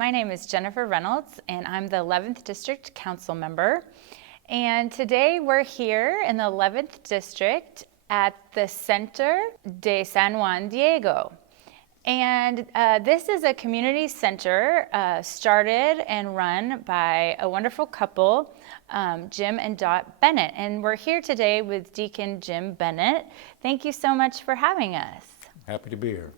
My name is Jennifer Reynolds, and I'm the 11th District Council member. And today we're here in the 11th District at the Centro de San Juan Diego. And this is a community center started and run by a wonderful couple, Jim and Dot Bennett. And we're here today with Deacon Jim Bennett. Thank you so much for having us. Happy to be here.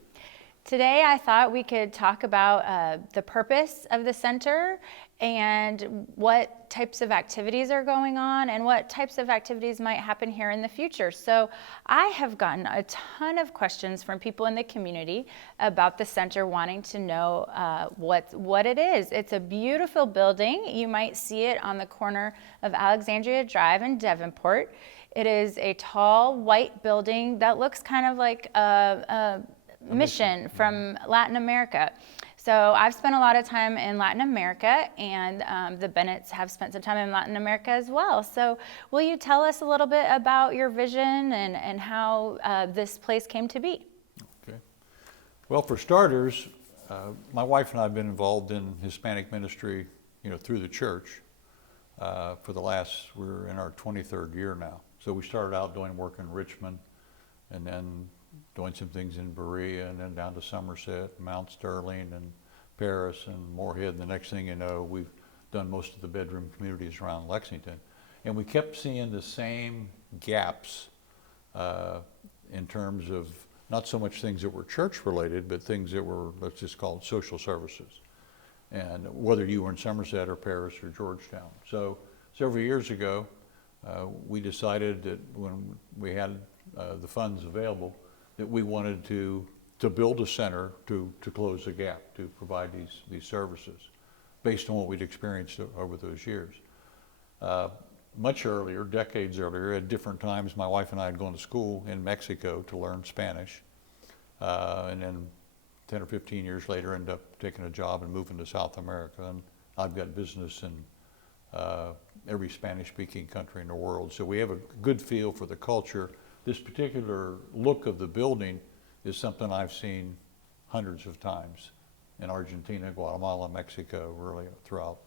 Today I thought we could talk about the purpose of the center and what types of activities are going on and what types of activities might happen here in the future. So I have gotten a ton of questions from people in the community about the center, wanting to know what it is. It's a beautiful building. You might see it on the corner of Alexandria Drive and Devonport. It is a tall white building that looks kind of like a mission from Latin America. So I've spent a lot of time in Latin America, and the Bennetts have spent some time in Latin America as well. So will you tell us a little bit about your vision and how this place came to be? Okay. Well, for starters, my wife and I have been involved in Hispanic ministry, through the church for we're in our 23rd year now. So we started out doing work in Richmond, and then doing some things in Berea, and then down to Somerset, Mount Sterling, and Paris, and Moorhead. And the next thing you know, we've done most of the bedroom communities around Lexington. And we kept seeing the same gaps in terms of not so much things that were church related, but things that were, let's just call it social services. And whether you were in Somerset or Paris or Georgetown. So several years ago, we decided that when we had the funds available, that we wanted to build a center to close the gap, to provide these services based on what we'd experienced over those years. Much earlier, decades earlier, at different times, my wife and I had gone to school in Mexico to learn Spanish. And then 10 or 15 years later, ended up taking a job and moving to South America. And I've got business in every Spanish-speaking country in the world. So we have a good feel for the culture. This particular look of the building is something I've seen hundreds of times in Argentina, Guatemala, Mexico, really throughout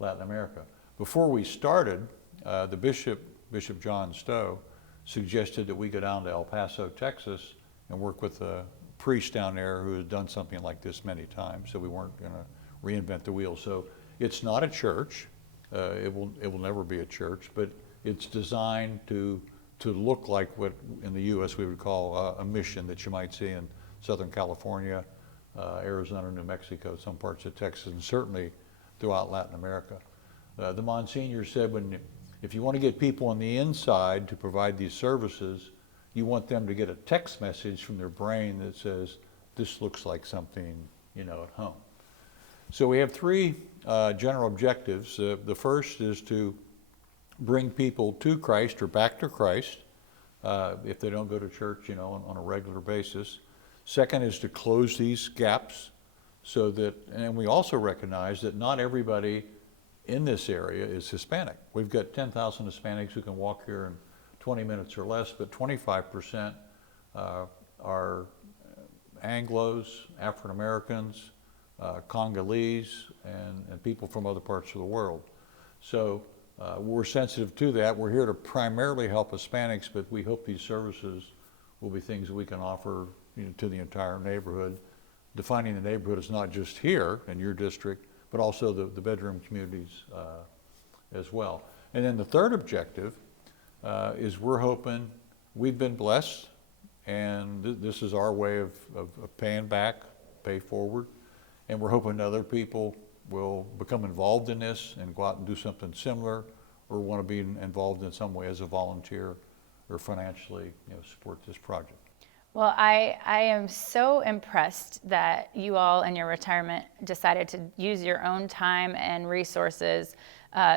Latin America. Before we started, the Bishop John Stowe, suggested that we go down to El Paso, Texas, and work with a priest down there who had done something like this many times. So we weren't going to reinvent the wheel. So it's not a church. It will never be a church, but it's designed to look like what in the U.S. we would call a mission that you might see in Southern California, Arizona, New Mexico, some parts of Texas, and certainly throughout Latin America. The Monsignor said, if you want to get people on the inside to provide these services, you want them to get a text message from their brain that says, this looks like something, at home. So we have three general objectives. The first is to bring people to Christ or back to Christ if they don't go to church, on a regular basis. Second is to close these gaps so that, and we also recognize that not everybody in this area is Hispanic. We've got 10,000 Hispanics who can walk here in 20 minutes or less, but 25% are Anglos, African Americans, Congolese, and people from other parts of the world. So we're sensitive to that. We're here to primarily help Hispanics, but we hope these services will be things that we can offer to the entire neighborhood. Defining the neighborhood is not just here in your district, but also the bedroom communities as well. And then the third objective is we're hoping, we've been blessed, and this is our way of paying back, pay forward, and we're hoping other people will become involved in this and go out and do something similar, or want to be involved in some way as a volunteer or financially support this project. Well, I am so impressed that you all in your retirement decided to use your own time and resources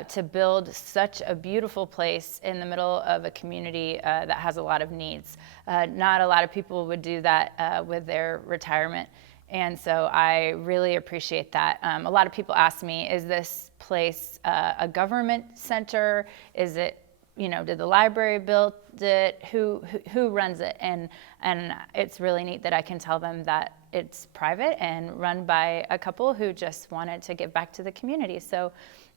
to build such a beautiful place in the middle of a community that has a lot of needs. Not a lot of people would do that with their retirement. And so I really appreciate that. A lot of people ask me, is this place a government center? Is it, did the library build it? Who runs it? And it's really neat that I can tell them that it's private and run by a couple who just wanted to give back to the community. So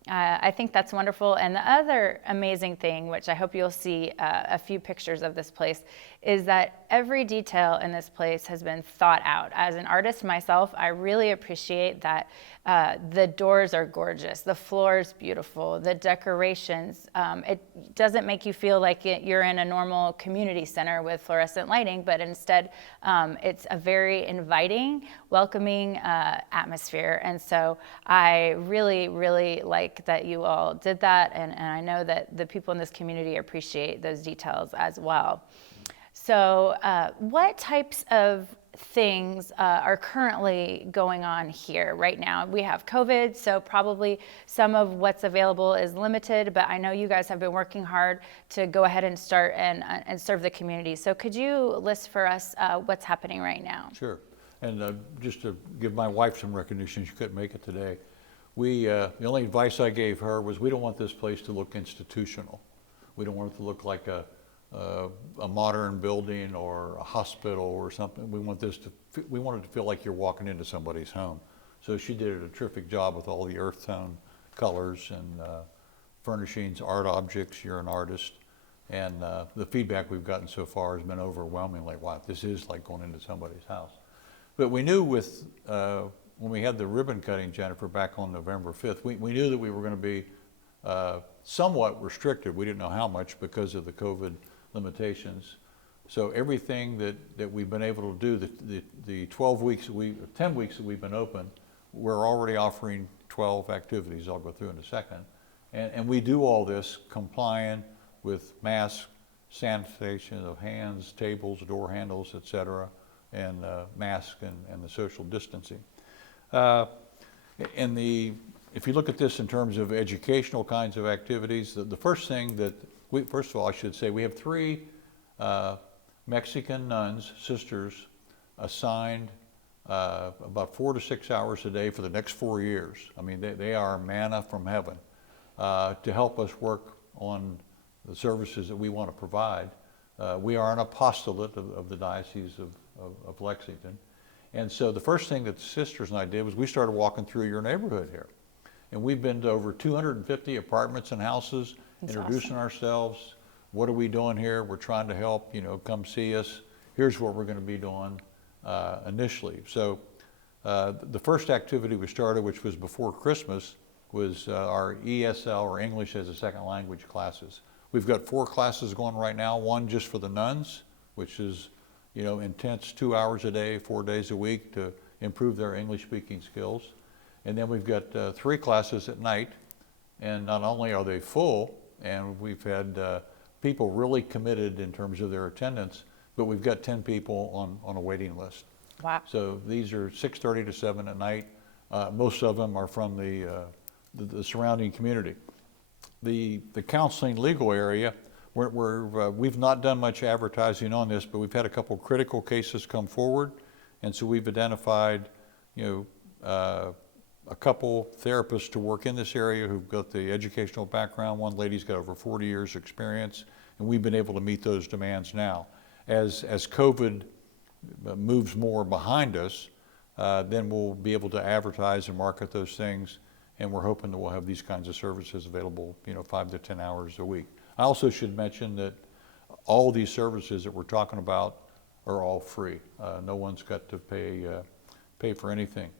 I think that's wonderful. And the other amazing thing, which I hope you'll see a few pictures of this place, is that every detail in this place has been thought out. As an artist myself, I really appreciate that the doors are gorgeous, the floor is beautiful, the decorations. It doesn't make you feel like you're in a normal community center with fluorescent lighting, but instead it's a very inviting, welcoming atmosphere. And so I really, really like that you all did that, and I know that the people in this community appreciate those details as well. So what types of things are currently going on here right now? We have COVID, so probably some of what's available is limited, but I know you guys have been working hard to go ahead and start and serve the community. So could you list for us what's happening right now? Sure. And just to give my wife some recognition, she couldn't make it today. The only advice I gave her was, we don't want this place to look institutional. We don't want it to look like a modern building or a hospital or something. We want it to feel like you're walking into somebody's home. So she did a terrific job with all the earth tone colors and furnishings, art objects. You're an artist. And the feedback we've gotten so far has been overwhelming. Like, wow, this is like going into somebody's house. But we knew when we had the ribbon cutting, Jennifer, back on November 5th, we knew that we were going to be somewhat restricted. We didn't know how much because of the COVID limitations. So everything that we've been able to do, the 10 weeks that we've been open, we're already offering 12 activities I'll go through in a second. And we do all this compliant with masks, sanitation of hands, tables, door handles, et cetera, and masks and the social distancing. If you look at this in terms of educational kinds of activities, the first thing first of all, I should say, we have 3 Mexican nuns, sisters, assigned about 4 to 6 hours a day for the next 4 years. I mean, they are manna from heaven to help us work on the services that we want to provide. We are an apostolate of the Diocese of Lexington. And so the first thing that the sisters and I did was we started walking through your neighborhood here. And we've been to over 250 apartments and houses. That's introducing awesome. Ourselves. What are we doing here? We're trying to help, come see us. Here's what we're going to be doing initially. So the first activity we started, which was before Christmas, was our ESL, or English as a Second Language classes. We've got 4 classes going right now, one just for the nuns, which is intense 2 hours a day, 4 days a week to improve their English speaking skills. And then we've got 3 classes at night, and not only are they full, and we've had people really committed in terms of their attendance, but we've got 10 people on a waiting list. Wow. So these are 6:30 to 7 at night. Most of them are from the surrounding community. The counseling legal area, we've not done much advertising on this, but we've had a couple critical cases come forward, and so we've identified, a couple therapists to work in this area who've got the educational background. One lady's got over 40 years experience, and we've been able to meet those demands now. As COVID moves more behind us, then we'll be able to advertise and market those things, and we're hoping that we'll have these kinds of services available, 5 to 10 hours a week. I also should mention that all these services that we're talking about are all free. No one's got to pay for anything.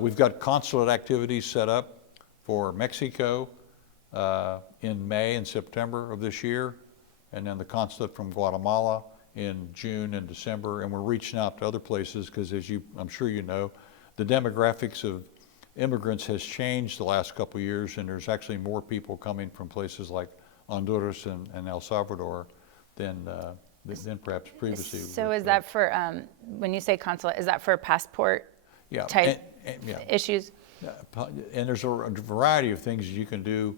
We've got consulate activities set up for Mexico in May and September of this year, and then the consulate from Guatemala in June and December, and we're reaching out to other places because, I'm sure you know, the demographics of immigrants has changed the last couple of years, and there's actually more people coming from places like Honduras and El Salvador than perhaps previously. So is that for, when you say consulate, is that for passport type issues? And there's a variety of things you can do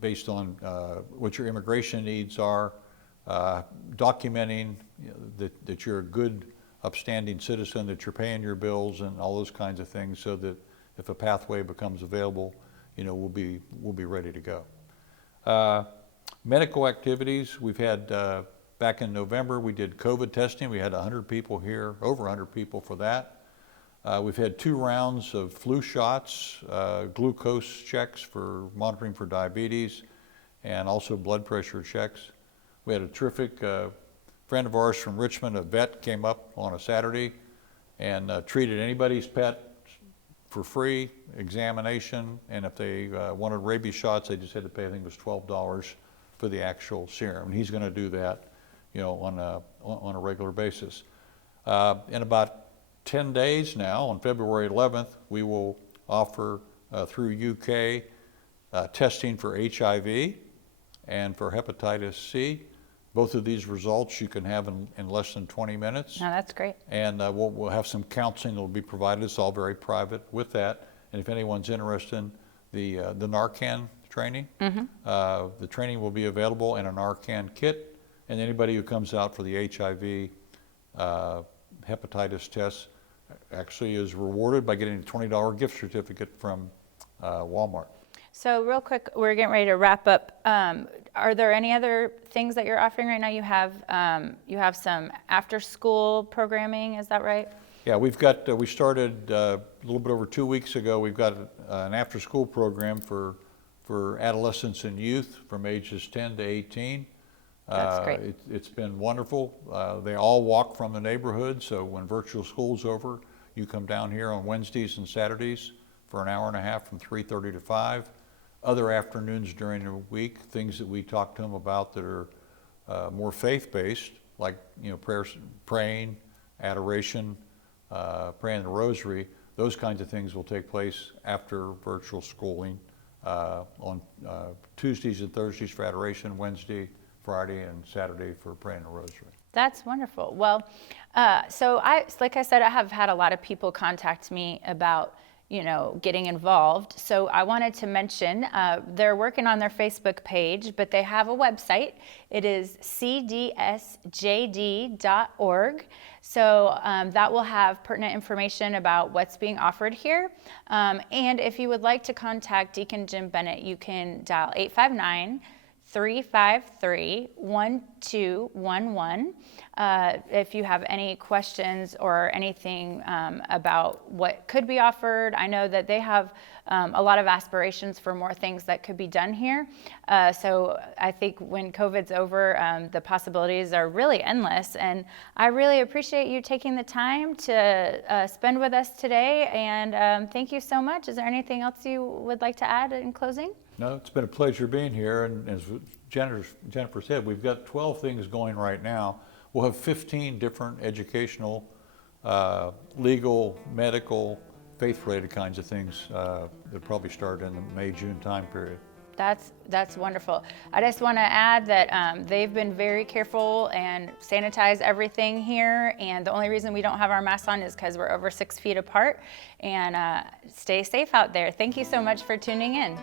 based on what your immigration needs are, documenting that you're a good, upstanding citizen, that you're paying your bills and all those kinds of things, so that if a pathway becomes available, we'll be ready to go. Medical activities, we've had Back in November, we did COVID testing. We had 100 people here, over 100 people for that. We've had 2 rounds of flu shots, glucose checks for monitoring for diabetes, and also blood pressure checks. We had a terrific friend of ours from Richmond, a vet, came up on a Saturday and treated anybody's pet for free, examination, and if they wanted rabies shots, they just had to pay, I think it was $12 for the actual serum. And he's going to do that, on a regular basis. In about 10 days now, on February 11th, we will offer through UK testing for HIV and for hepatitis C. Both of these results you can have in less than 20 minutes. No, that's great. And we'll have some counseling that will be provided. It's all very private with that. And if anyone's interested in the Narcan training, the training will be available in a Narcan kit. And anybody who comes out for the HIV hepatitis test actually is rewarded by getting a $20 gift certificate from Walmart. So real quick, we're getting ready to wrap up. Are there any other things that you're offering right now? You have some after-school programming, is that right? Yeah, we started a little bit over 2 weeks ago. We've got an after-school program for adolescents and youth from ages 10 to 18. That's great. It's been wonderful. They all walk from the neighborhood, so when virtual school's over, you come down here on Wednesdays and Saturdays for an hour and a half from 3:30 to 5. Other afternoons during the week, things that we talk to them about that are more faith-based, like praying, adoration, praying the rosary. Those kinds of things will take place after virtual schooling on Tuesdays and Thursdays for adoration, Wednesday, Friday, and Saturday for praying the rosary. That's wonderful. Well, like I said, I have had a lot of people contact me about getting involved. So I wanted to mention they're working on their Facebook page, but they have a website. It is cdsjd.org. So that will have pertinent information about what's being offered here. And if you would like to contact Deacon Jim Bennett, you can dial 859-353-1211. If you have any questions or anything about what could be offered, I know that they have a lot of aspirations for more things that could be done here. So I think when COVID's over, the possibilities are really endless. And I really appreciate you taking the time to spend with us today. And thank you so much. Is there anything else you would like to add in closing? No, it's been a pleasure being here. And as Jennifer said, we've got 12 things going right now. We'll have 15 different educational, legal, medical, faith-related kinds of things that probably start in the May-June time period. That's wonderful. I just want to add that they've been very careful and sanitize everything here. And the only reason we don't have our masks on is because we're over 6 feet apart. And stay safe out there. Thank you so much for tuning in.